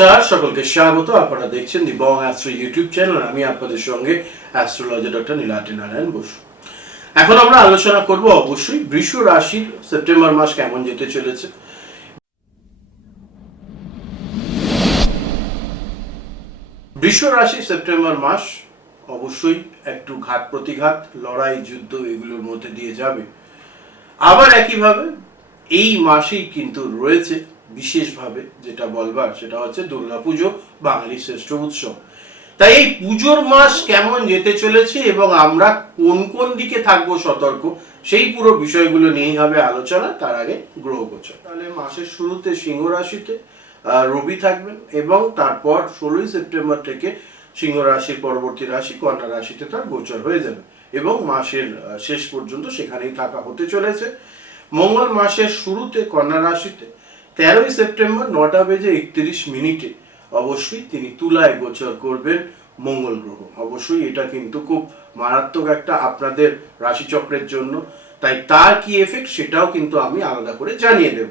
নমস্কার, সকলকে স্বাগত। আপনারা দেখছেন the Bong astro YouTube channel আমি আপনাদের সঙ্গে অ্যাস্ট্রোলজার ডক্টর নীলাদ্রি নারায়ণ বসু। এখন আমরা আলোচনা করব অবশ্যই বৃষ রাশির সেপ্টেম্বর মাস কেমন যেতে চলেছে। বৃষ রাশি সেপ্টেম্বর মাস অবশ্যই একটু ঘাত প্রতিঘাত, লড়াই, যুদ্ধ এগুলোর মধ্যে দিয়ে যাবে। আবার একইভাবে এই মাসেই কিন্তু রয়েছে বিশেষভাবে যেটা বলবার সেটা হচ্ছে দুর্গাপুজো বাঙালির শ্রেষ্ঠ উৎসব। তাই এই পুজোর মাস কেমন যেতে চলেছে এবং আমরা কোন কোন দিকে থাকব সতর্ক, সেই পুরো বিষয়গুলো নিয়েই হবে আলোচনা, তার আগে গ্রহ গোচর। তাহলে মাসের শুরুতে সিংহ রাশিতে রবি থাকবেন এবং তারপর ষোলোই সেপ্টেম্বর থেকে সিংহ রাশির পরবর্তী রাশি, কন্যা রাশিতে তার গোচর হয়ে যাবে এবং মাসের শেষ পর্যন্ত সেখানেই থাকা হতে চলেছে। মঙ্গল মাসের শুরুতে কন্যা রাশিতে তেরোই সেপ্টেম্বর নটা বেজে একত্রিশ মিনিটে অবশ্যই তিনি তুলায় গোচর করবেন মঙ্গল গ্রহ। অবশ্যই এটা কিন্তু খুব মারাত্মক একটা আপনাদের রাশিচক্রের জন্য। তাই তার কি এফেক্ট সেটাও কিন্তু আমি আলাদা করে জানিয়ে দেব।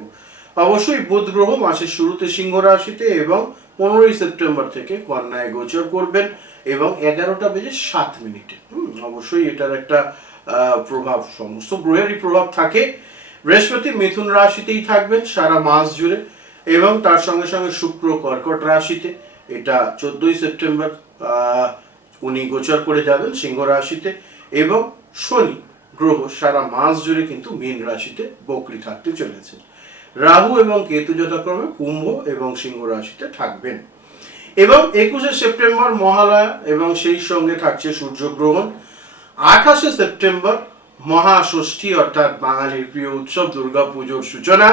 অবশ্যই বুধ গ্রহ মাসের শুরুতে সিংহ রাশিতে এবং পনেরোই সেপ্টেম্বর থেকে কন্যায় গোচর করবেন এবং এগারোটা বেজে সাত মিনিটে। হুম, অবশ্যই এটার একটা প্রভাব সমস্ত গ্রহেরই প্রভাব থাকে। বৃহস্পতি মিথুন রাশিতেই থাকবেন সারা মাস জুড়ে এবং তার সঙ্গে সঙ্গে শুক্র কর্কট রাশিতে, এটা চোদ্দই সেপ্টেম্বর উনি গোচর করে যাবেন সিংহ রাশিতে এবং শনি গ্রহ সারা মাস জুড়ে কিন্তু মীন রাশিতে বকরি থাকতে চলেছে। রাহু এবং কেতু যথাক্রমে কুম্ভ এবং সিংহ রাশিতে থাকবেন। এবং একুশে সেপ্টেম্বর মহালয়া এবং সেই সঙ্গে থাকছে সূর্যগ্রহণ আঠাশে সেপ্টেম্বর মহাষষ্ঠী অর্থাৎ বাঙালির প্রিয় উৎসব দুর্গা পুজোর সূচনা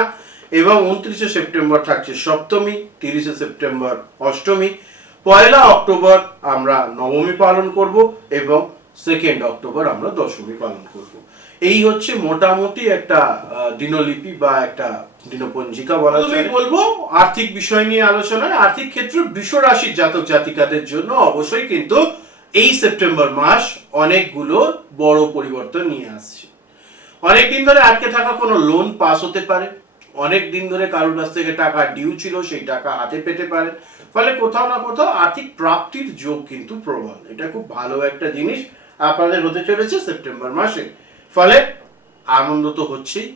এবং উনত্রিশে সেপ্টেম্বর থাকছে সপ্তমী তিরিশে সেপ্টেম্বর অষ্টমী। পয়লা অক্টোবর আমরা নবমী পালন করব এবং সেকেন্ড অক্টোবর আমরা দশমী পালন করব। এই হচ্ছে মোটামুটি একটা দিনলিপি বা একটা দিনপঞ্জিকা বলা যায়। বলব আর্থিক বিষয় নিয়ে আলোচনায় আর্থিক ক্ষেত্রে বৃষ রাশির জাতক জাতিকাদের জন্য অবশ্যই কিন্তু এই সেপ্টেম্বর মাস অনেকগুলো বড় পরিবর্তন নিয়ে আসছে। অনেক দিন ধরে আটকে থাকা কোনো লোন পাস হতে পারে। অনেক দিন ধরে কারোর কাছ থেকে টাকা ডিউ ছিল, সেই টাকা হাতে পেতে পারে। ফলে কোথাও না কোথাও আর্থিক প্রাপ্তির যোগ কিন্তু প্রবল। এটা খুব ভালো একটা জিনিস আপনাদের হতে চলেছে সেপ্টেম্বর মাসে। ফলে আনন্দ তো হচ্ছেই।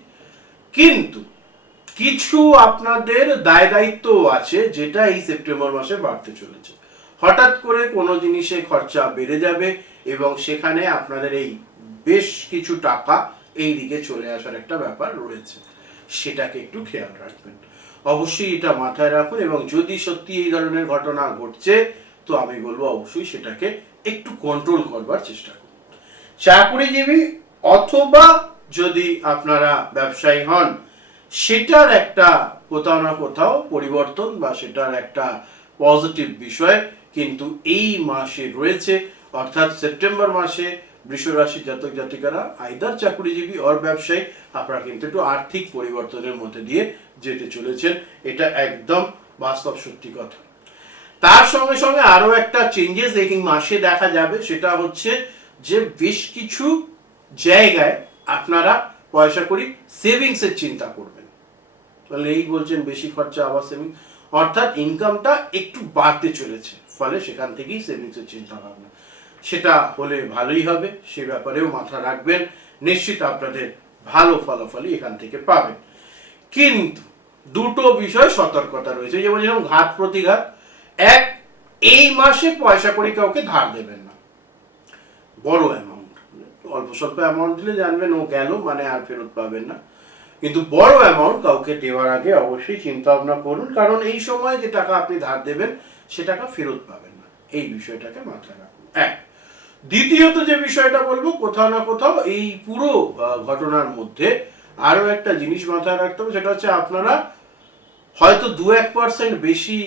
কিন্তু কিছু আপনাদের দায় দায়িত্ব আছে, যেটা এই সেপ্টেম্বর মাসে বাড়তে চলেছে। হঠাৎ করে কোনো জিনিসে খরচা বেড়ে যাবে এবং সেখানে আপনাদের এই বেশ কিছু টাকা এই দিকে চলে আসার একটা ব্যাপার রয়েছে। সেটাকে একটু খেয়াল রাখবেন। অবশ্যই এটা মাথায় রাখুন এবং যদি সত্যি এই ধরনের ঘটনা ঘটছে, তো আমি বলব অবশ্যই সেটাকে একটু কন্ট্রোল করবার চেষ্টা করুন। চাকরিজীবী অথবা যদি আপনারা ব্যবসায়ী হন, সেটার একটা কোথাও না কোথাও পরিবর্তন বা সেটার একটা পজিটিভ বিষয় কিন্তু এই মাসে রয়েছে, অর্থাৎ সেপ্টেম্বর মাসে বৃষ রাশির জাতক জাতিকারা আইদার চাকুরিজীবী অর ব্যবসায়ী, আপনারা কিন্তু একটু আর্থিক পরিবর্তনের মধ্যে দিয়ে যেতে চলেছেন। এটা একদম বাস্তব সত্যি কথা। তার সঙ্গে সঙ্গে আরও একটা চেঞ্জেস এই মাসে দেখা যাবে, সেটা হচ্ছে যে বেশ কিছু জায়গায় আপনারা, পয়সা করি সেভিংস এর চিন্তা করবেন। তাহলে এই বলছেন বেশি খরচা আবার সেভিংস অর্থাৎ ইনকামটা একটু বাড়তে চলেছে। ফলে সেখান থেকেই সেভিংস এর চিন্তা ভাবনা। সেটা হলে ভালোই হবে, সে ব্যাপারেও মাথা রাখবেন। নিশ্চিত আপনাদের ভালো ফলাফলই এখান থেকে পাবেন। কিন্তু দুটো বিষয় সতর্কতা রয়েছে, যেমন যেরকম ঘাত প্রতিঘাত। এক, এই মাসে পয়সা করে কাউকে ধার দেবেন না। বড় অ্যামাউন্ট অল্প স্বল্প অ্যামাউন্ট দিলে জানবেন ও গেল মানে আর ফেরত পাবেন না। কিন্তু বড় অ্যামাউন্ট কাউকে দেওয়ার আগে অবশ্যই চিন্তা ভাবনা করুন, কারণ এই সময় যে টাকা আপনি ধার দেবেন সে টাকা ফেরত পাবেন না। এই বিষয়টাকে মাথায় রাখুন। এক। দ্বিতীয়ত যে বিষয়টা বলব, কোথাও না কোথাও এই পুরো ঘটনার মধ্যে আরও একটা জিনিস মাথায় রাখতে হবে, সেটা হচ্ছে আপনারা হয়তো দু এক পার্সেন্ট বেশি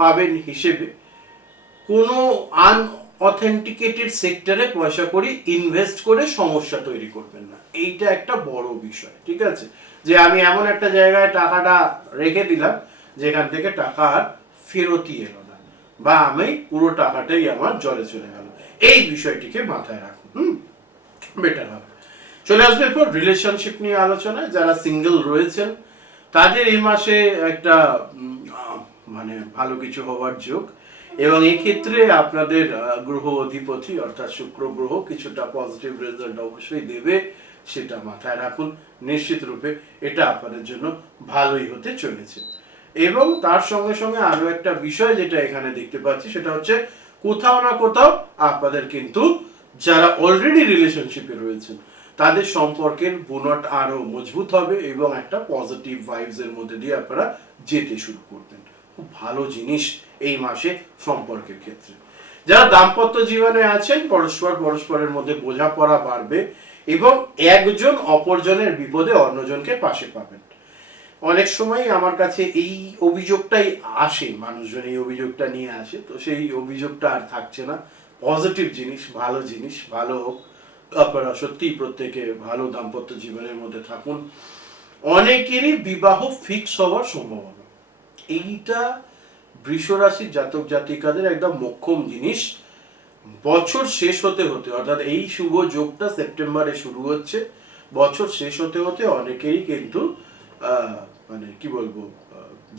পাবেন হিসেবে কোনো আনঅথেন্টিকেটেড সেক্টরে পয়সা করে ইনভেস্ট করে সমস্যা তৈরি করবেন না। এইটা একটা বড় বিষয়, ঠিক আছে? যে আমি এমন একটা জায়গায় টাকাটা রেখে দিলাম, যেখান থেকে টাকা আর ফেরতই এলো বা আমি পুরো টাকাটাই আমার জলে চলে গেল। এই বিষয়টিকে মাথায় রাখুন, হুম? বেটার হবে। চলে আসবে এরপর রিলেশনশিপ নিয়ে আলোচনায়। যারা সিঙ্গেল রয়েছেন, তাদের এই মাসে একটা মানে ভালো কিছু হওয়ার যোগ। এবং ক্ষেত্রে আপনাদের গ্রহ অধিপতি, অর্থাৎ শুক্র গ্রহ, কিছুটা পজিটিভ রেজাল্ট অবশ্যই দেবে, সেটা মাথায় রাখুন। নিশ্চিত রূপে এটা আপনাদের জন্য ভালোই হতে চলেছে। এবং তার সঙ্গে সঙ্গে আরও একটা বিষয় যেটা এখানে দেখতে পাচ্ছি, সেটা হচ্ছে কোথাও না কোথাও আপনাদের কিন্তু যারা অলরেডি রিলেশনশিপে রয়েছেন, তাদের সম্পর্কের বুনট আরও মজবুত হবে এবং একটা পজিটিভ ভাইবস এর মধ্যে দিয়ে আপনারা যেতে শুরু করবেন। খুব ভালো জিনিস এই মাসে সম্পর্কের ক্ষেত্রে। যারা দাম্পত্য জীবনে আছেন, পরস্পর পরস্পরের মধ্যে বোঝাপড়া বাড়বে এবং একজন অপরজনের বিপদে অন্যজনকে পাশে পাবেন। অনেক সময় আমার কাছে এই অভিযোগটাই আসে, মানুষজন এই অভিযোগটা নিয়ে আসে, তো সেই অভিযোগটা আর থাকছে না। পজিটিভ জিনিস, ভালো জিনিস, ভালো হোক, আপনারা সত্যিই প্রত্যেকে ভালো দাম্পত্য জীবনের মধ্যে থাকুন। অনেকেরই বিবাহ ফিক্স হওয়ার সম্ভাবনা। এইটা বৃষ রাশির জাতক জাতিকাদের একদম মোক্ষম জিনিস। বছর শেষ হতে হতে, অর্থাৎ এই শুভ যোগটা সেপ্টেম্বরে শুরু হচ্ছে, বছর শেষ হতে হতে অনেকেই কিন্তু মানে কি বলব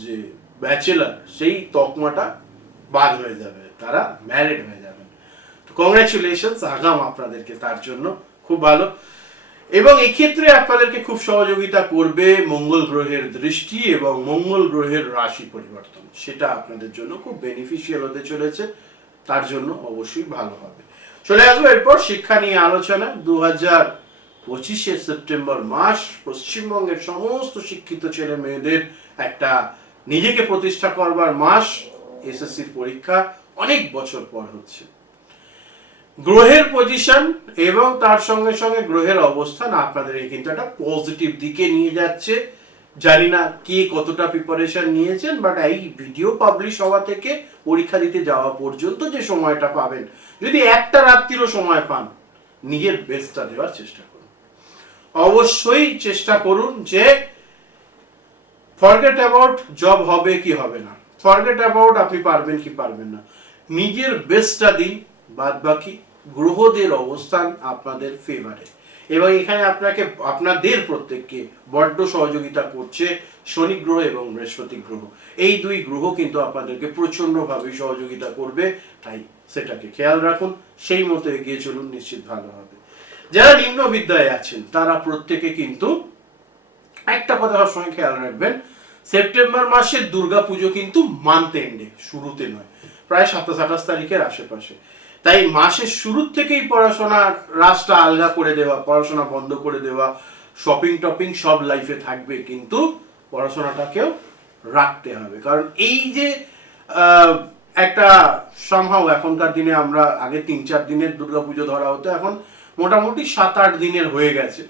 যে ব্যাচেলার সেই তকমাটা বাদ হয়ে যাবে, তারা ম্যারিড হয়ে যাবেন তো কংগ্রেচুলেশনস আগাম আপনাদেরকে তার জন্য, খুব ভালো। এবং এক্ষেত্রে আপনাদেরকে খুব সহযোগিতা করবে মঙ্গল গ্রহের দৃষ্টি এবং মঙ্গল গ্রহের রাশি পরিবর্তন। সেটা আপনাদের জন্য খুব বেনিফিশিয়াল হতে চলেছে, তার জন্য অবশ্যই ভালো হবে। চলে আসব এরপর শিক্ষা নিয়ে আলোচনা দু হাজার পঁচিশে সেপ্টেম্বর মাস পশ্চিমবঙ্গের সমস্ত শিক্ষিত ছেলে মেয়েদের একটা নিজেকে প্রতিষ্ঠা করবার মাস এসএসসির পরীক্ষা অনেক বছর পর হচ্ছে। গ্রহের পজিশন এবং তার সঙ্গে সঙ্গে গ্রহের অবস্থান আপনাদের কিন্তু একটা পজিটিভ দিকে নিয়ে যাচ্ছে। জানি না কে কতটা প্রিপারেশন নিয়েছেন বাট এই ভিডিও পাবলিশ হওয়া থেকে, পরীক্ষা দিতে যাওয়া পর্যন্ত যে সময়টা পাবেন, যদি একটা রাত্রিরও সময় পান, নিজের বেস্টটা দেওয়ার চেষ্টা করুন। অবশ্যই চেষ্টা করুন যে ফরগেট অ্যাবাউট জব হবে কি হবে না। ফরগেট অ্যাবাউট আপনি পারবেন কি পারবেন না। নিজের বেস্টটা দিন বাদ বাকি গ্রহদের অবস্থান আপনাদের ফেভারে এবং এখানে আপনাকে, আপনাদের প্রত্যেককে বড্ড সহযোগিতা করছে শনি গ্রহ এবং বৃহস্পতি গ্রহ। এই দুই গ্রহ কিন্তু আপনাদেরকে প্রচন্ডভাবে সহযোগিতা করবে, তাই সেটাকে খেয়াল রাখুন। সেই মতো এগিয়ে চলুন, নিশ্চিত ভালো হবে। যারা নিম্ন বিদ্যায় আছেন, তারা প্রত্যেকে কিন্তু একটা কথা সবসময় খেয়াল রাখবেন, সেপ্টেম্বর মাসের দুর্গাপুজো কিন্তু মান্থ এন্ডে শুরুতে নয়, প্রায় সাতাশ আঠাশ তারিখের আশেপাশে। তাই মাসের শুরুর থেকেই পড়াশোনার রাস্তা আলগা করে দেওয়া, পড়াশোনা বন্ধ করে দেওয়া শপিং টপিং সব লাইফে থাকবে, কিন্তু পড়াশোনাটাকেও রাখতে হবে। কারণ এই যে একটা সম্ভব এখনকার দিনে আমরা আগে তিন চার দিনের দুর্গাপুজো ধরা হতো, এখন মোটামুটি সাত আট দিনের হয়ে গেছে।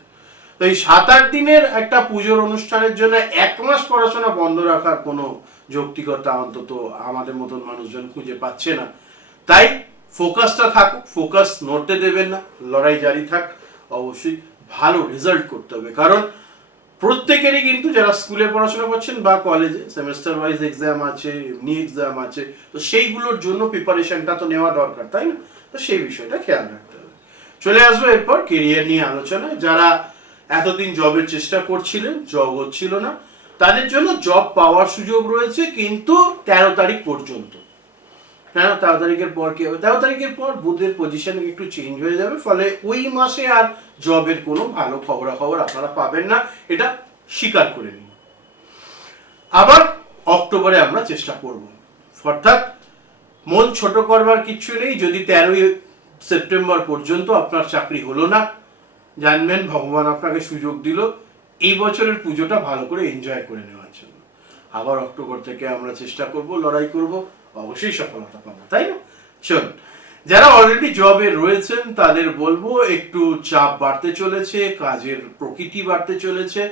তো এই সাত আট দিনের একটা পুজোর অনুষ্ঠানের জন্য এক মাস পড়াশোনা বন্ধ রাখার কোনো যৌক্তিকতা অন্তত আমাদের মতন মানুষজন খুঁজে পাচ্ছে না। তাই ফোকাসটা থাকুক ফোকাস নড়তে দেবেন না, লড়াই জারি থাক, অবশ্যই ভালো রেজাল্ট করতে হবে। কারণ প্রত্যেকেরই কিন্তু যারা স্কুলে পড়াশোনা করছেন বা কলেজে সেমেস্টার ওয়াইজ এক্সাম আছে, এমনি এক্সাম আছে, তো সেইগুলোর জন্য প্রিপারেশনটা তো নেওয়া দরকার, তাই না? তো সেই বিষয়টা খেয়াল রাখতে চলে আসব এরপর কেরিয়ার নিয়ে আলোচনা যারা এতদিন জবের চেষ্টা করছিলেন জব হচ্ছিল না। তাদের জন্য জব পাওয়ার সুযোগ রয়েছে কিন্তু তেরো তারিখ পর্যন্ত। হ্যাঁ তেরো তারিখের পর কি হবে তেরো তারিখের পর বুধের পজিশন একটু চেঞ্জ হয়ে যাবে, ফলে ওই মাসে আর জবের কোনো ভালো খবরাখবর আপনারা পাবেন না। এটা স্বীকার করে নিন। আবার অক্টোবরে আমরা চেষ্টা করব। অর্থাৎ মন ছোট করবার কিচ্ছু নেই, যদি তেরোই সেপ্টেম্বর পর্যন্ত আপনার চাকরি হলো না। জানবেন, ভগবান আপনাকে সুযোগ দিল। এই বছরের পুজোটা ভালো করে এনজয় করে নেওয়ার জন্য। আবার অক্টোবর থেকে আমরা চেষ্টা করব, লড়াই করব, অবশ্যই সফলতা পাবো, তাই না? চলুন। যারা অলরেডি জবে রয়েছেন, তাদের বলব, একটু চাপ বাড়তে চলেছে, কাজের প্রকৃতি বাড়তে চলেছে।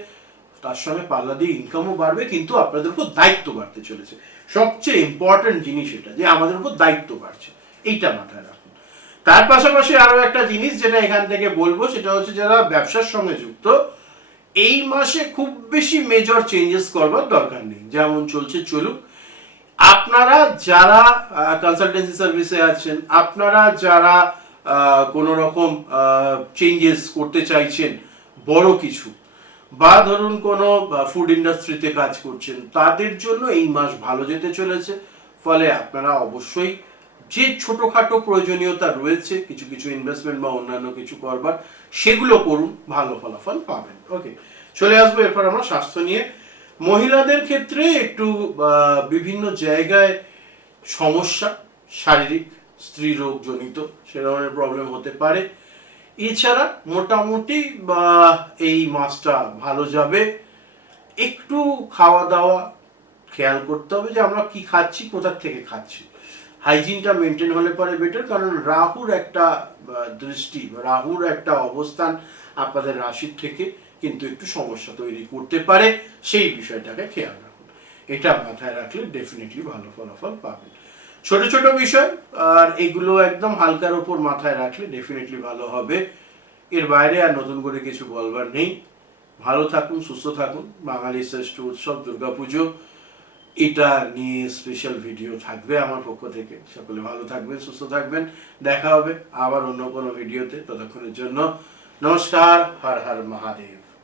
তার সঙ্গে পাল্লা দিয়ে ইনকামও বাড়বে, কিন্তু আপনাদের উপর দায়িত্ব বাড়তে চলেছে। সবচেয়ে ইম্পর্টেন্ট জিনিস এটা, যে আমাদের উপর দায়িত্ব বাড়ছে। এইটা মাথায় রাখুন তার পাশাপাশি আরও একটা জিনিস যেটা এখান থেকে বলব, সেটা হচ্ছে যারা ব্যবসার সঙ্গে যুক্ত, এই মাসে খুব বেশি মেজর চেঞ্জেস করবার দরকার নেই। যেমন চলছে চলুক, আপনারা যারা কনসালটেন্সি সার্ভিসে আছেন, আপনারা যারা কোনো রকম চেঞ্জেস করতে চাইছেন, বড় কিছু, বা ধরুন কোনো ফুড ইন্ডাস্ট্রিতে কাজ করছেন, তাদের জন্য এই মাস ভালো যেতে চলেছে। ফলে আপনারা অবশ্যই যে ছোটখাটো প্রয়োজনীয়তা রয়েছে, কিছু কিছু ইনভেস্টমেন্ট বা অন্যান্য কিছু করবার, সেগুলো করুন, ভালো ফলাফল পাবেন। ওকে চলে আসব, এরপর আমরা স্বাস্থ্য নিয়ে। মহিলাদের ক্ষেত্রে একটু বিভিন্ন জায়গায় সমস্যা, শারীরিক, স্ত্রী রোগ জনিত, সে ধরনের প্রবলেম হতে পারে। এছাড়া মোটামুটি, বা, এই মাসটা ভালো যাবে। একটু খাওয়া দাওয়া খেয়াল করতে হবে যে আমরা কি খাচ্ছি কোথার থেকে খাচ্ছি। হাইজিনটা মেনটেন হলে পরে বেটার কারণ রাহুর একটা দৃষ্টি, রাহুর একটা অবস্থান আপনাদের রাশির থেকে কিন্তু একটু সমস্যা তৈরি করতে পারে, সেই বিষয়টাকে খেয়াল রাখুন। এটা মাথায় রাখলে ডেফিনেটলি ভালো ফলাফল পাবেন। ছোট ছোট বিষয়, আর এগুলো একদম হালকার ওপর মাথায় রাখলে ডেফিনেটলি ভালো হবে। এর বাইরে আর নতুন করে কিছু বলবার নেই। ভালো থাকুন, সুস্থ থাকুন। বাঙালি শ্রেষ্ঠ উৎসব, দুর্গাপুজো। এটা নিয়ে স্পেশাল ভিডিও থাকবে আমার পক্ষ থেকে। সকলে ভালো থাকবেন, সুস্থ থাকবেন। দেখা হবে আবার অন্য কোনো ভিডিওতে ততক্ষণের জন্য নমস্কার, হর হর মহাদেব।